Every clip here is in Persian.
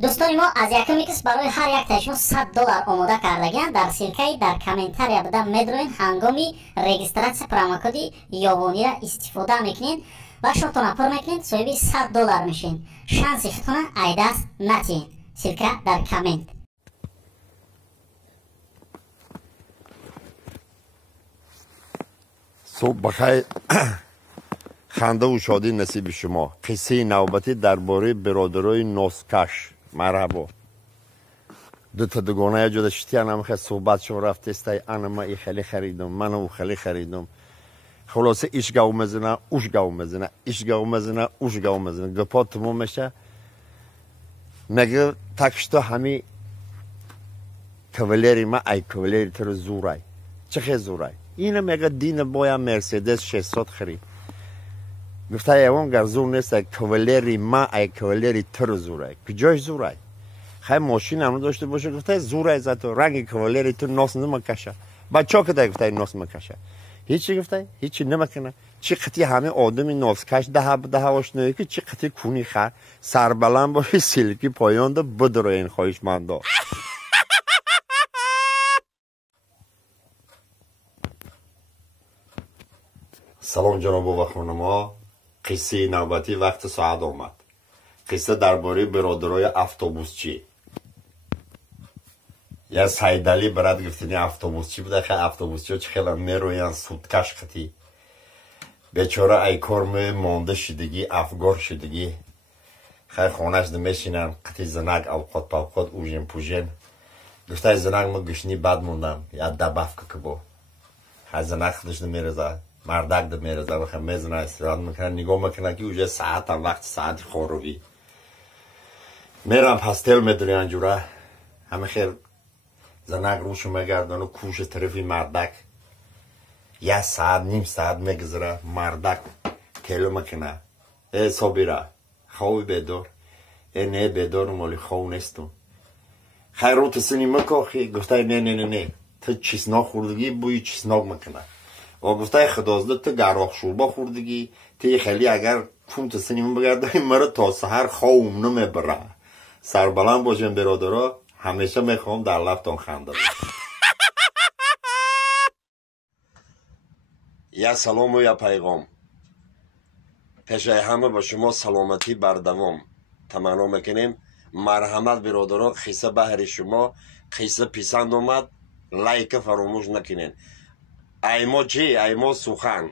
دوستان ما از یکم کس برای هر یک تایشون $100 آماده کردگن. در سیرکای در کامنتاری بده میدروین هنگامی رجیستراسیون پروموکودی یابانی را استفاده میکنین و شما پر میکنین صاحب $100 میشین. شانسی خودتون ای دست نتین. سیرکا در کامنت. صبح بخیر. خنده و شادی نصیب شما. قصه نوبتی درباره برادرای نوسکش. مرحبا. دو تا دوگانه جدا شتی هم خیلی صحبت شما رفته استی انا ما ای خیلی خریدم من او خیلی خریدم. خلاصه ایش گاو مزنه اوش گاو مزنه ایش گاو مزنه اوش گاو مزنه گپا تموم میشه. میگه تکشتا همی کاولری ما ای کاولری تر زورای چه خیلی زورای اینه میگه دین باید مرسیدس 600 خرید. گفته ایوان گر زور نیست ای کاولری ما ای کاولری تر زورای کجاش زورای خیلی ماشین هم داشته باشه. گفته زورای زدو رنگ کاولری تو ناس نمکشه بچه که گفته ناس مکشه هیچی گفته هیچی نمکنه. چی قطعی همه آدمی ناسکش ده آشنایی که چی قطعی کونی خر سربلند باشه سیلکی پایان ده بدره این خواهش منده. سلام جناب و خانما. قصه نوبتی وقت ساعت آمد. قصه درباره برادرای اتوبوسچی. یا سایدالی برات گفتنی اتوبوسچی بوده. خیلی اتوبوسچی چه خیلی میروین سودکش قطعی بیچاره ای کار مانده شدگی افگار شدگی خیلی خونش نمیشینن قطعی زنگ اوقات پاوقات اوژن پوژن. گفته زنگ ما گشنی بد موندم یا دبف که با خیلی زنگ خودش نمیرزه مردک نمیرزه و خیلی میزنه استراحت میکنه نگاه میکنه که اوژه ساعت هم وقت ساعت خوروی میرم پستل میدونی انجوره همه خیلی زنگ روشو میگردن و کوش طرفی مردک یه ساعت نیم ساعت میگذره مردک تلو میکنه ای صابیره خوابی بیدار ای نه بیدار مالی خواب نیستم خیر رو تسنی مکاخی. گفته نه تو چیزناک خوردگی بوی چیزناک میکنه و گفته خدازده تو گراخ شوربا خوردگی تو خیلی اگر کون تسنی من بگرده مرا تا سهر خواب نمیبره. سربلند باشم برادرها همیشه میخوام در لفتان خنده یا سلام و یا پیغام. پیشای همه با شما سلامتی بردوام تمنا میکنیم. مرحمت برادران خیسه بهر شما خیسه پیسند اومد لایک فراموش نکنین. ایما چی؟ ایما سخن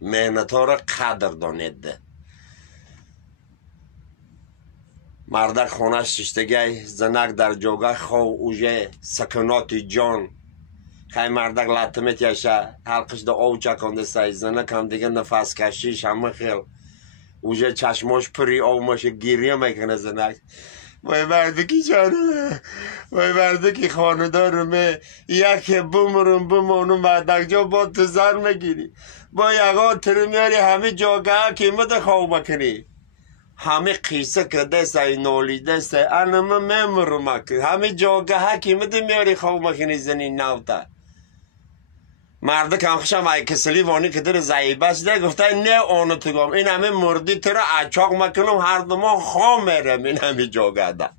مهنت ها را قدر دانید. مردک خونش ششتگی زنک در جوگه خواه اوژه سکنات جان خیلی مردک لطمت یشه حلقش ده آو چکانده سای زنک هم دیگه نفس کشیش همه خیل اوژه چشماش پری آو ماشه گیریه میکنه زنک وای مردکی جانه وای مردکی خاندارمه یکی بمانم مردک جا با تو زن میگیری با یقا ترمیاری همه جاگه که مده خواه مکنی همه قیسه کده سای نولیده سای انما میمرم اکر همه جاگه ها که مده میاری خواه مکنی زنی نوتا مرده کنخشم ای کسلی وانی که در زیبست ده گفته نه آنو تگام این همه مردی تر اچاق مکنم هر دو ما خواه میرم این همه جاگه ده